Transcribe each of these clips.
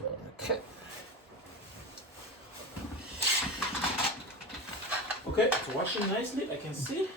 Okay. Okay, it's washing nicely, I can see.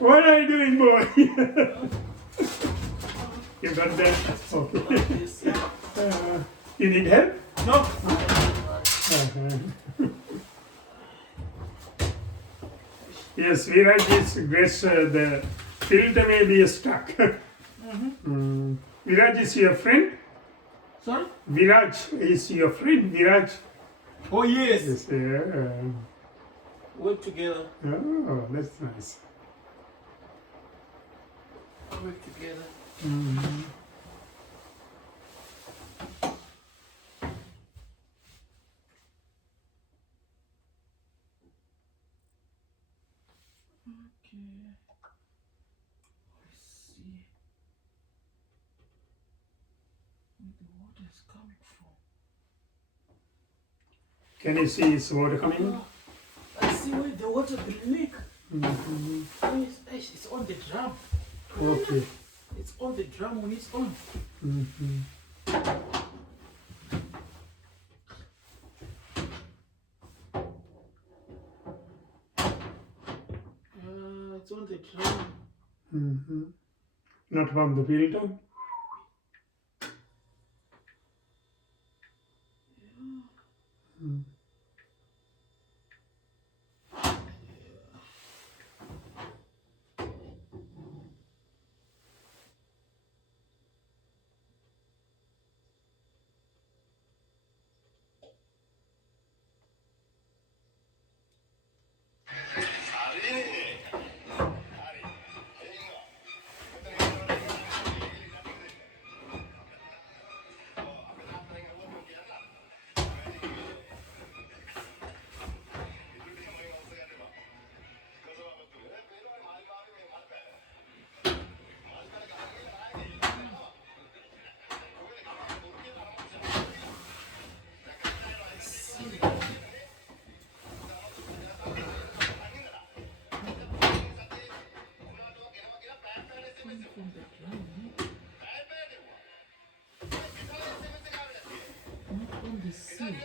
What are you doing, boy? You got that? Okay. You need help? No. Yes, Viraj is guess the filter may be stuck. Viraj is your friend? Sorry? Viraj is your friend, Viraj? Oh, yes. Yes, yeah. Work together. Oh, that's nice. Work together. Okay. Let's see where the water is coming from. Can you see his water coming? I see where the water will leak. Oh, it's on the drum. Okay. It's on the drum when it's on. It's on the drum. Not from the filter? Not on the sea.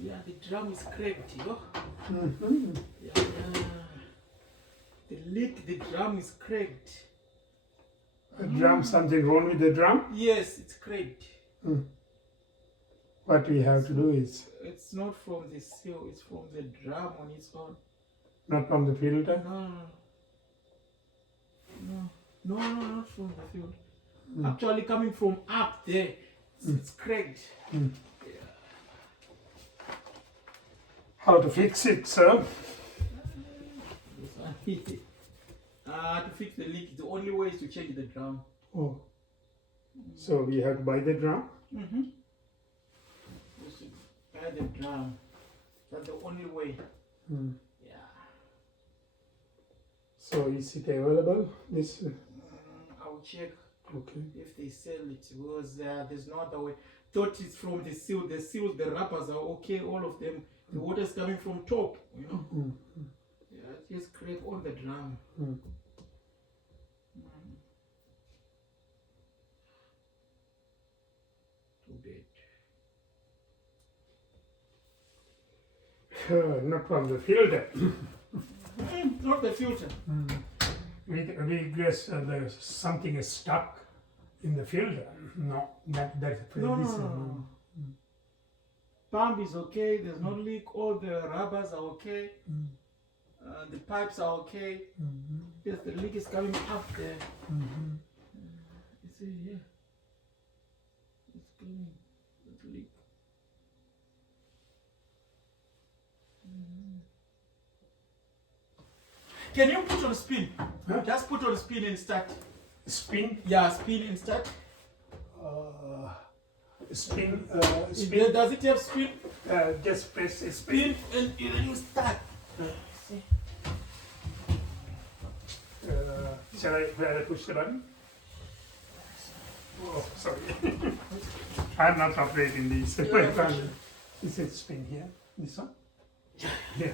Yeah, the drum is cracked, you know? Yeah. The drum is cracked. The drum, something wrong with the drum? Yes, it's cracked. What we have to do is... It's not from the seal, it's from the drum on its own. Not from the filter? No, not from the field. Actually coming from up there, it's cracked. How to fix it, sir? To fix the leak, the only way is to change the drum. Oh. So we have to buy the drum? Just buy the drum. That's the only way. Yeah. So is it available? This I'll check. Okay. if they sell it, because there's no other way. Thought it's from the seal. The seals, the wrappers are okay, all of them. The water's coming from top, you know. Yeah, just crack on the drum. Too bad. Not from the filter. Not the filter. We guess there's something is stuck in the filter. No, that's No. Pump is okay. There's no leak. All the rubbers are okay. The pipes are okay. Yes, the leak is coming up there. You see here. It's coming. That leak. Can you put on spin? Huh? Just put on spin and start. Spin. Yeah, spin and start. Spin. Does it have spin? Just press spin. Spin and then you start. See? Shall I push the button? Oh, sorry. I'm not operating these. Is it spin here? This one? Yeah.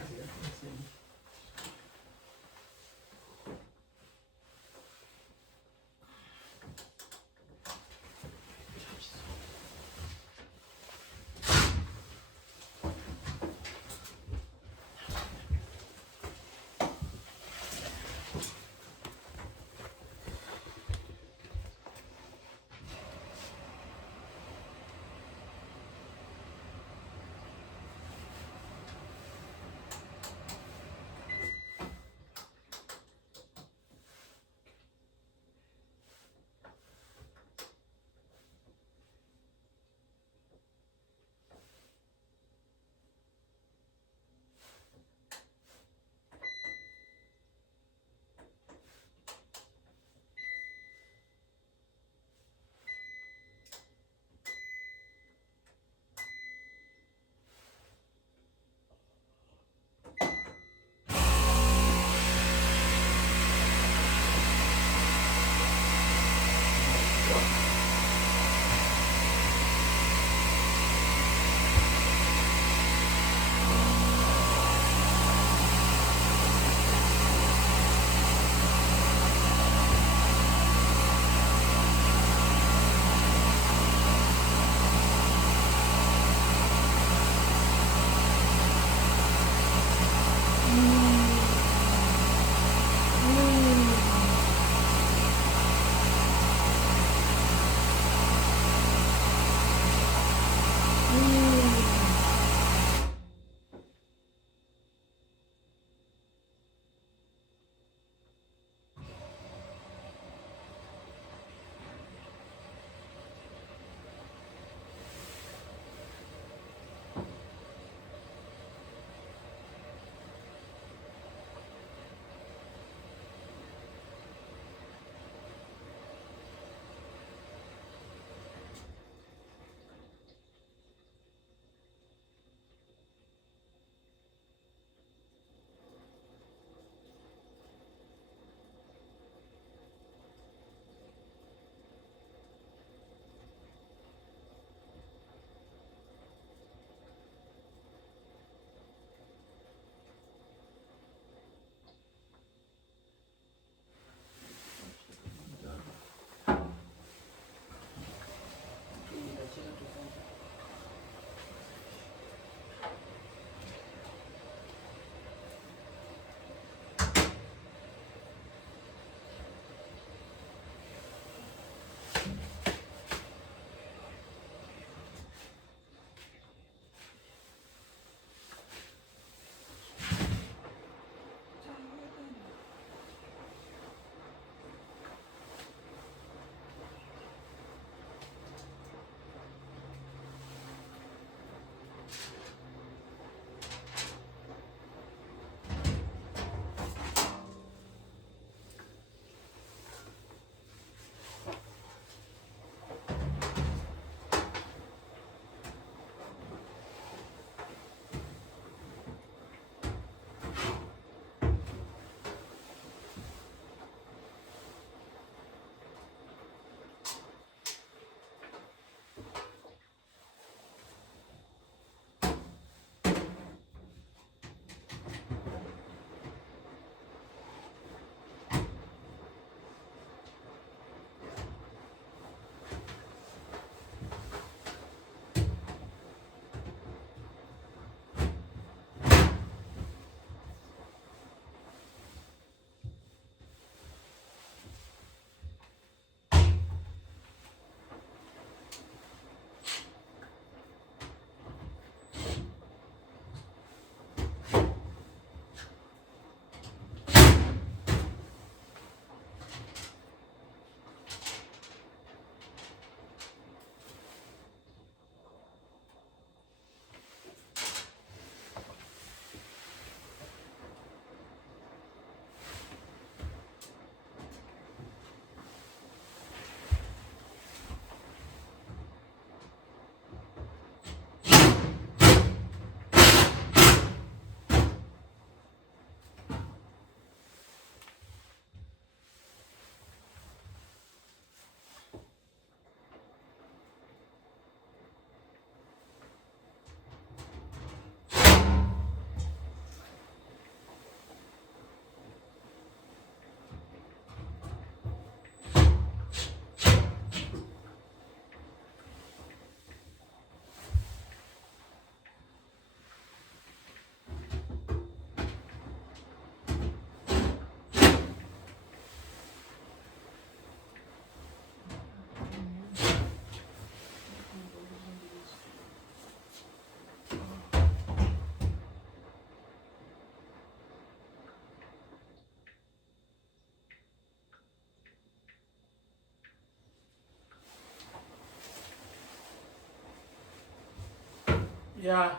Yeah.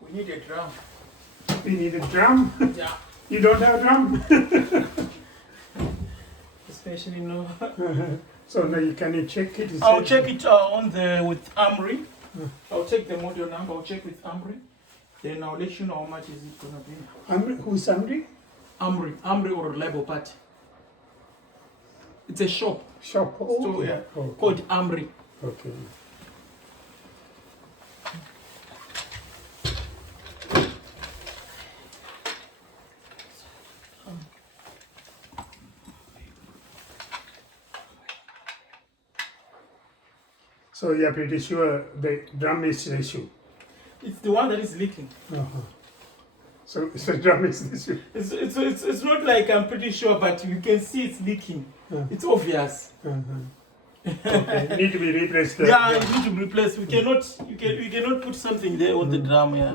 We need a drum. We need a drum. Yeah. You don't have a drum? Especially no. So now can you check it? I'll check it on the with Amri. I'll check the model number. I'll check with Amri. Then I'll let you know how much is it gonna be. Who's Amri? Amri or Reliable Party. It's a shop. Shop. Oh, So, okay. yeah, Okay. called Amri. Okay. So you are pretty sure the drum is the issue. It's the one that is leaking. So the drum is the issue. It's not like I'm pretty sure, but you can see it's leaking. It's obvious. Okay. It need to be replaced. Yeah, it needs to be replaced. We cannot put something there on the drum. Yeah.